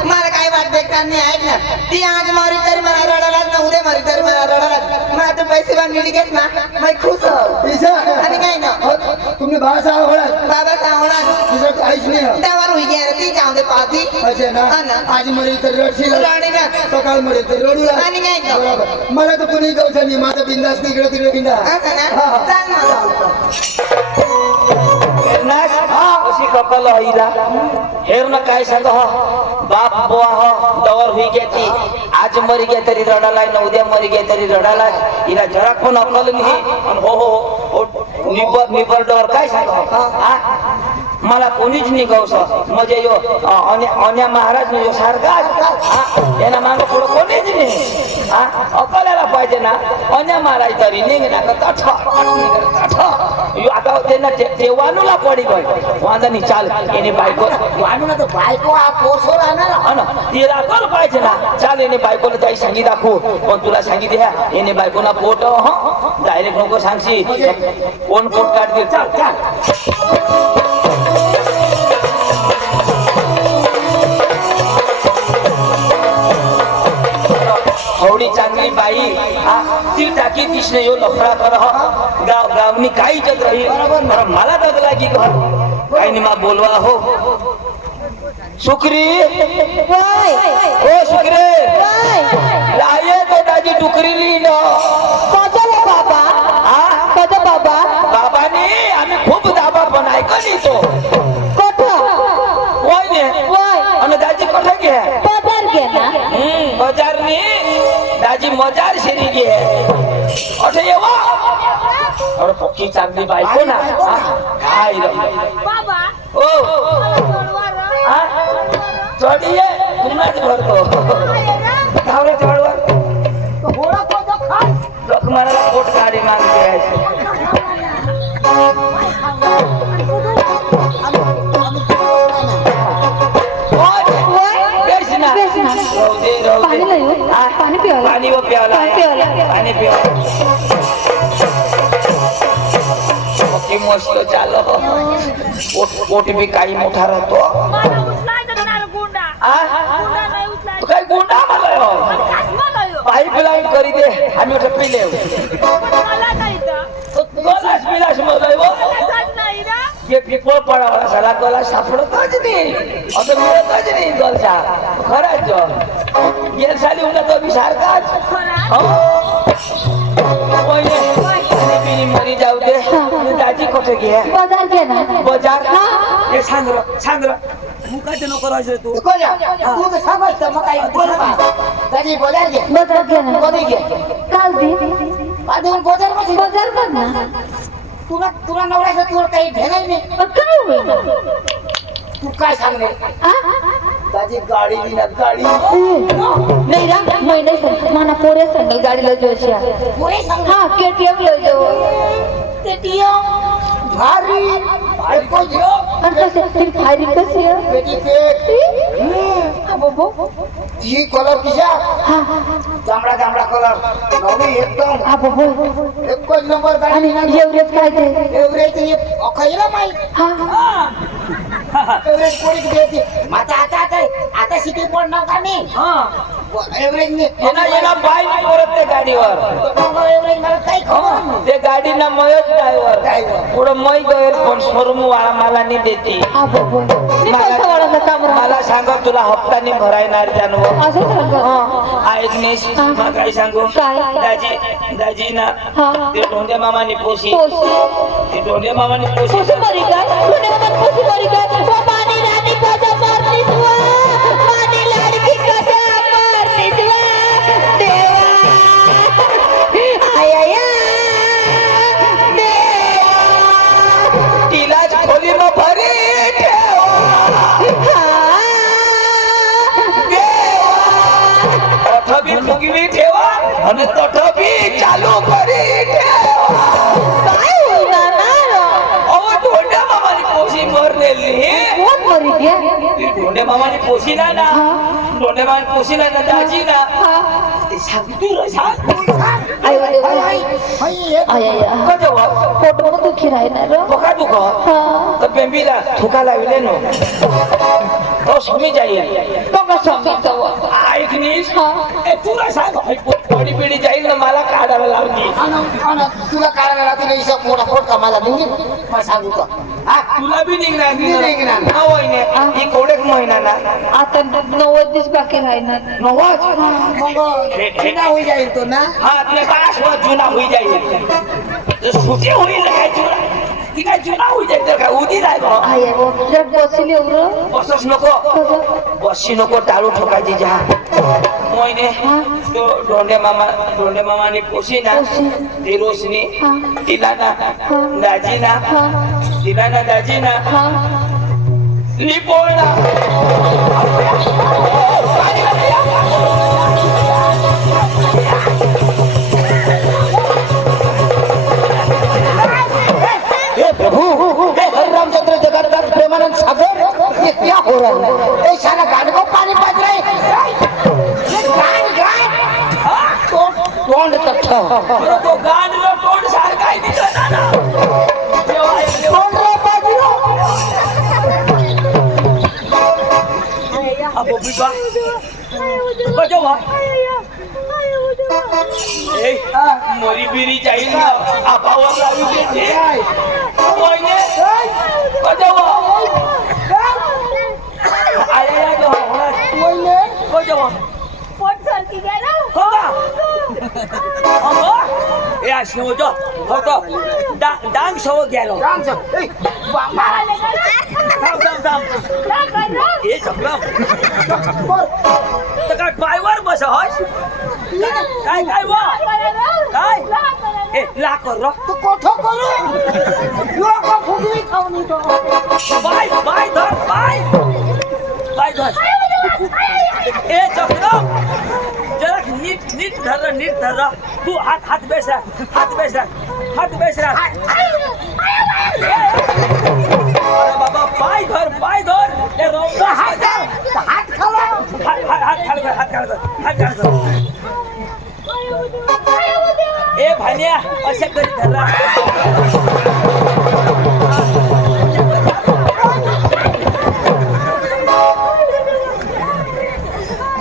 मला काय वाटते त्यांनी ऐक ना ती आज मारी तरी मला रडालाच ना उद्या मारी तरी मला रडालाच मला तर पैसे बांधली घेत ना मी खुश आणि काय ना तुमने बाबा साहब होला बाबा का होला तुझं काहीच नाही त्यावर हुई गेली ती जाऊ दे पाती अच्छा ना आज मरी तर रडशी रडी ना सकाळ मरी तर रडू आणि काय ना बरोबर मला तर कोणी गावचा नाही माझा बिंदास तिकडे तिकडे बिंदा असं ना चाल ना अशी ककल हिला हेर ना काय सांग बाप बुवा दवर हुई ती आज मरी गे तरी रडालाय न उद्या मरी गे तरी रडालाय हिला जरा पण अकल नाही हो निबर डवर काय सांग मला कोणीच नाही गौस म्हणजे यो अन्या महाराज यो सारखा याना माग पुढं कोणीच नाही अकलायला पाहिजे ना अन्या महाराज तरी निघ ना यो आता त्यांना तेवानूला पडी गय वांदानी चाल येणे बायको वाढू ना तर बायको हा पोसो राहणार तिला अकल पाहिजे ना चाल येणे बायकोला ताई सांगी दाखवू पण तुला सांगितले ह्या येणे बायकोला पोट डायरेक्ट नको सांगशी कोण पोट काढतील चाल चाल थोडी चांगली बाई ती टाकी दिसणे यो लफडा कर गावनी काही इज्जत राहील मला दगला की काही नाही मा बोलवा हो सुकरी ओ सुकरे लाये तो दाजी डुकरी ली न बाबा कदा बाबा बाबाने आम्ही खूप दाबा पण ऐका नाही तो होय ने आणि दाजी कुठे घे बाजारनी दाजी मजार शेरी गे अठे येवा अरे पक्की चांगली बायको ना काय बाबा ओ मला जोडवा हा चढी ये पुन्हाच भरतो धावरे चढवर तो घोडा कोणता खास जख मारायला पोट गाडी मागते पाणी लावू पाणी पिवायला पाणी वो प्याला पाणी पिवाला की मस्त चालो पोट भी काही मोठा राहतो मला उचलायचं ना गुंडा आ? गुंडा नाही उचलायचं तू काय गुंडा मला कासमा गयो पाईप लाईन करी दे आम्ही उठे पिले मला नाही तर गलास पिलास मला तसंच नाही ना ये पिपळ पडावा साला गला सापडतच नाही असं मिळतच नाही गलसा खरंच गेल साली उन्हा तो बी सारखाच खरा हो पहिले पाणी पिणी मरी जाऊ दे दाजी कुठे घे बाजार घे ना बाजार हे सांग र मुकाचे नको राहायचं तू कोण्या तू तर सांगत मग काही बोल दाजी बोलायला घे बाजार घे ना कोणी घे काल दे पाठवून बोलायला मध्ये बाजार कर ना तुला नवऱ्याचं तुला काही भेगाय नाही काय होईल तू काय सांगले आ दाजी गाडी ना गाडी नहीं रा मैं नहीं सुन माना पूरे संगल गाड़ी ले जो छिया पुरे सांग हां केटीएम ले जो केटीएम भारी एको जो और कैसे फिर भारी कैसे है बेटी पे बोबो ही कलर किसा हां जांभळा कलर नवी एकदम आ बोबो एको नंबर गाडी आणि ना एवढेच काय ते एवढे ये अखायला माई हां एवढे कोणी देते माता आता सिटी पडणार का नाही एवढे ने येना बाय नाही करत ते गाडीवर एवढे मला काही खबर नाही ते गाडी ना मयच ड्रायव्हर पुढं मै गैर पण शोरूम वाला मला नाही देते आ बोबो मी पैसा वाला काम मला सांग तुला हप्तानी भरायणार जानवर असं रंग ऐकनेस मग काय सांगू काय? दाजी ना हां ते ढोंडे मामानी पोशी पोसी ते ढोंडे मामानी पोशी पोसी मरी काय पुणे मन पोसी मरी काय ओ पाणी राणी कजा मारली तुवा पाणी लाडकी कजा मारली तुवा देवा आय आय देवा तिलाच खोली न भरी ठेवा तथबी फुगवी ठेवा आणि तथबी चालू करी ठेवा काय होईना ना अहो ढोंडे मामानी पोशी भरलेली कोण मरी गया ढोंडे मामानी पोशी ना ढोंडे मामानी पोशी ना दाजी ना ते सांग तू रे सांग आय आय आय आय कजवा फोटो मध्ये दुखी राहिना रो बघा तू का हां तर बेंबीला थुका लावले नो तो समी जाईल तो कसं सांगतो ऐकनीस हां ए तुला सांग पडी पिढी जाईल ना मला काढायला लावली तुला काढायला लागते नाही हिशोब मोठा फोट कमाला निघेल मला सांगू का हा तुला बी निघणार निघणार. ही कोडेक महिना ना आता 90 दिवस बाकी राहणार नवाज मग जुना होई जाईल तो ना हा तुला काय जुना होई जाईल सुटी होईल काय जुना ती काय जुना होई जाईल तर काय उदी नाही गो आय वो जब बसली एवढं बसच नको बसशी नको टाळू ठोकायची जा मोयने तो ढोंडे मामाने पोशी ना ती रोशनी तिला ना दाजी ना तिला ना दाजी ना हां लिपोळा हे प्रभु हे रामचंद्र जगन्नाथ प्रेमानंद सागर ये क्या हो रहा है ए साला गान को पानी पाज रहा है ये गान तोंड तट्ट तो गाण रो तोंड सारखा आहे तिथं ना तोंड रे बाजूला अबो बिबा बजावा ए मरी बिरी जाईल ना आपावर लावी देते मोयने बजावा आया या गो मोयने बजावा पोट सरकी गेला कोगा अबो ए अशी होतो डांग शो गेलो रामचंद्र ए मारायला थांब हे झपलं तर काय पायवर बस होय काय वा काय ए लाकर रो तू कोठो करू लोक फुगवी खाऊन तो बाय धर बाय जरा नीट धर रा. तू हात बेस रा. हात बेस रा. अरे बाबा पाय धर ए रौदा हात खाला हात खाल ए भान्या अशा करीत धर रा.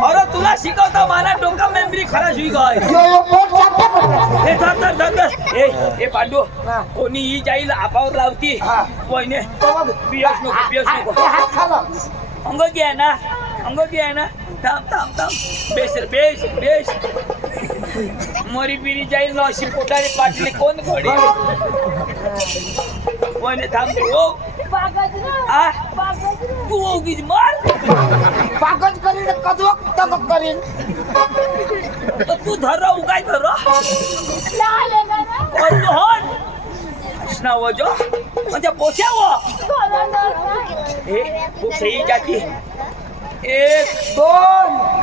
अरे तुला शिकवता मला डोका मेमरी खराब हुई गई. यो पोट जाते हे धर ए पांडू कोणी ही जाईल आपावर लावती कोणी बियस नको हात खाला अंग घ्या ना थांब बेस मरी बिरी जाईल ना अशी पोटाने पाटली कोण घडी कोणी थांब तू उगीच मार पागल करीन कदवक तबक करीन तर तू धर उगाय धर ना वजो म्हणजे पोचावं हे खूप सही जाती 1 2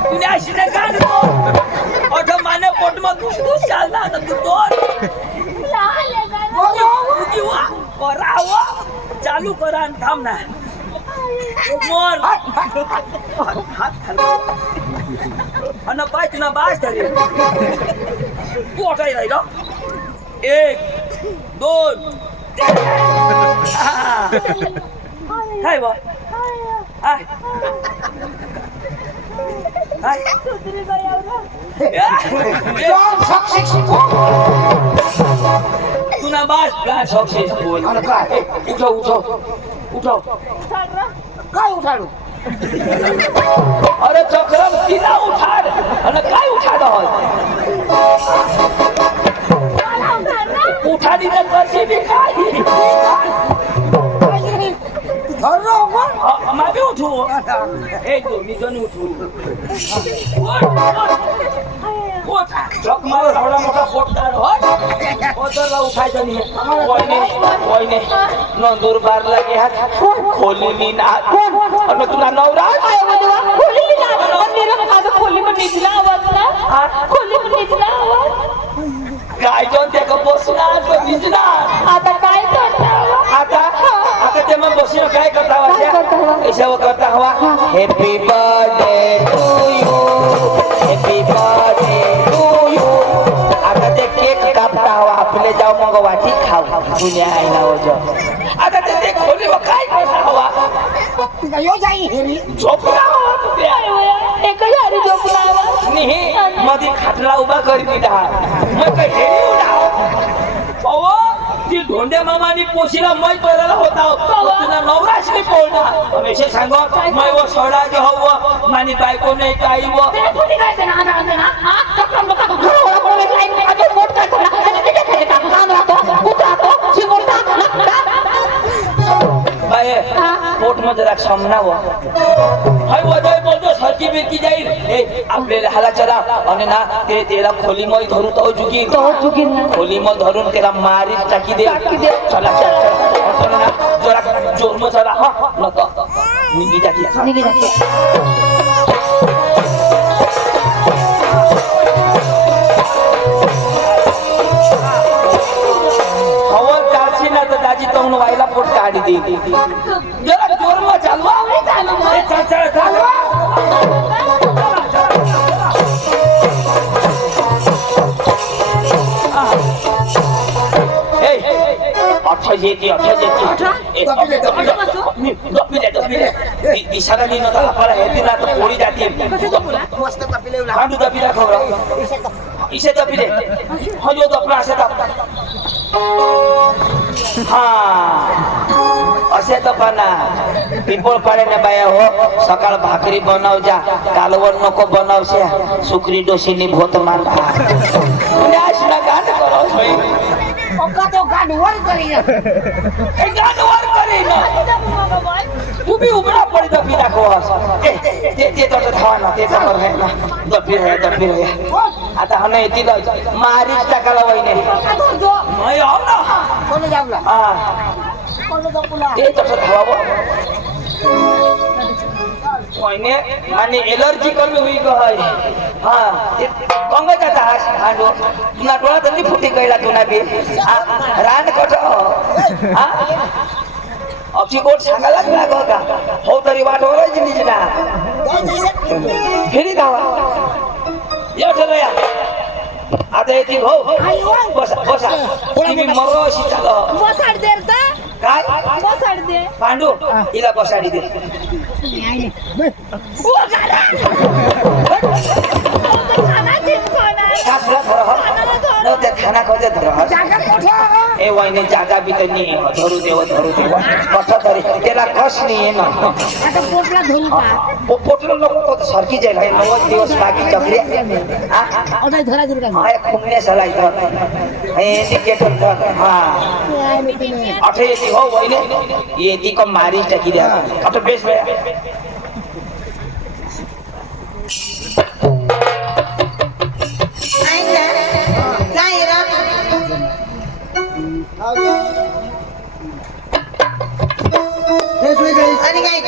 तुला अशी नाही का ऑटो माने पोट मग तू चालला आता तू 2 करावं चालू करा आणि थांब ना मोर हात आणि पाय तुला बास धरे तू ऑटो राहिलो 1 2 काय बा तुना बास प्लान सक्सेसफुल उठो काय उठाडू अरे चक्रम तिला उठाड आणि काय उठाड उठाडी तर कशी बी काही धरो मग मागे उठू एक दोन्ही जण उठू उठ जग मार एवढा मोठा पोटदार पोटरला उठायचं नाही वयने नंदुरबार लागे हात खोलीली ना आणि तुला नवरा खोली ना मंदिरात माझं खोली पण निजला आवाज ना खोली पण निजला आवाज काय दोन त्या बसून आज निजना आता काय करता आता ते मग बसून काय करता ऐसा करता हवा happy birthday to you happy birthday to you आता ते केक कापता हवा आपले जाऊ मग वाटी खाऊ दुनिया आहे ना वजो आता ते खोली काय करता हवा यो जाई हेरी झोपला एक यारी झोपून आवाज नाही मध्ये खाटला उभा करी दिला मग काय हेरी उडा अहो ती धोंडे मामानी पोशीला मै करायला होता तुला नवराच नाही पोळला हमेशा सांगो मै व सोडा जे हवं मानी बायको नाही काही व कोणी काय ते ना हा चक्रम लोक घरोघरा बोलत नाही अजून मोठ करतो ना आणि तिथे खाली टाकून राहतो उतरतो शिमोटा बाय पोट मध्ये राख समनावं हाय वजय बोलतो सरकी बिरकी जाईल ए आपल्याला हाला चला आणि ना ते त्याला खोली मै धरून तो जुगी खोली मै धरून त्याला मारी टाकी दे चला चला जरा जोर में चला हा नको निघी जाती हवन चालशी ना तर दाजी तो व्हायला पोट काढी दे जरा जोर में चालवा चल येते इशारा नाही नका आपल्याला हे दिला तर पोळी जाते मस्त कपिले कांदू दपिला खबर इसे दपिले हा जो दपला असे दपला हा असे दपाना पिंपळ पाड्याने बाया हो सकाळ भाकरी बनव जा कालवण नको बनवशे सुकरी डोशीनी भोत मांडा ना गाठ करो भाई ओका तो गाडवर करीन ए गाडवर करीन तू भी उबड़ा पड़ी दफी दाखव ते तो धावा ना ते तर है ना दफी है आता हने येतील मारीच टाकाला वहिने नाही आव ना कोण जावला हा कोण जावला ते तर धावा कोइने माने एलर्जी कमी हुई गय हां कंगे जाता हांडो तुना टोळा तरी फुटी गयला तुना बी रान कट हां अक्षी कोट सांगायलाच लागो का हो तरी वाटवर जिंदीना फेरी धावा या चला या आता येते भाऊ बसा बसा तुम्ही मरो अशी चालो बसाड दे रे काय बसाड दे पांडू हिला बसाडी दे खाना जिंकवणार खासला धर न त्या खाना खाते धर ए वहिनी जागा बी तर नाही धरू देव कसं तरी त्याला कस नाही ना आता पोटला धरू का पोटलं नको तो सरकी जाईल 90 दिवस बाकी चक्री ओटाय धरा दिल का हाय खुमने सलाई तर हे इंडिकेटर तर हा अठे येते हो वहिनी येते का मारी टाकी द्या आता बेस बे आणि काय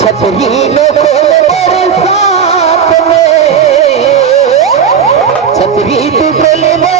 छतरी में बरसात में छतरी तू बोले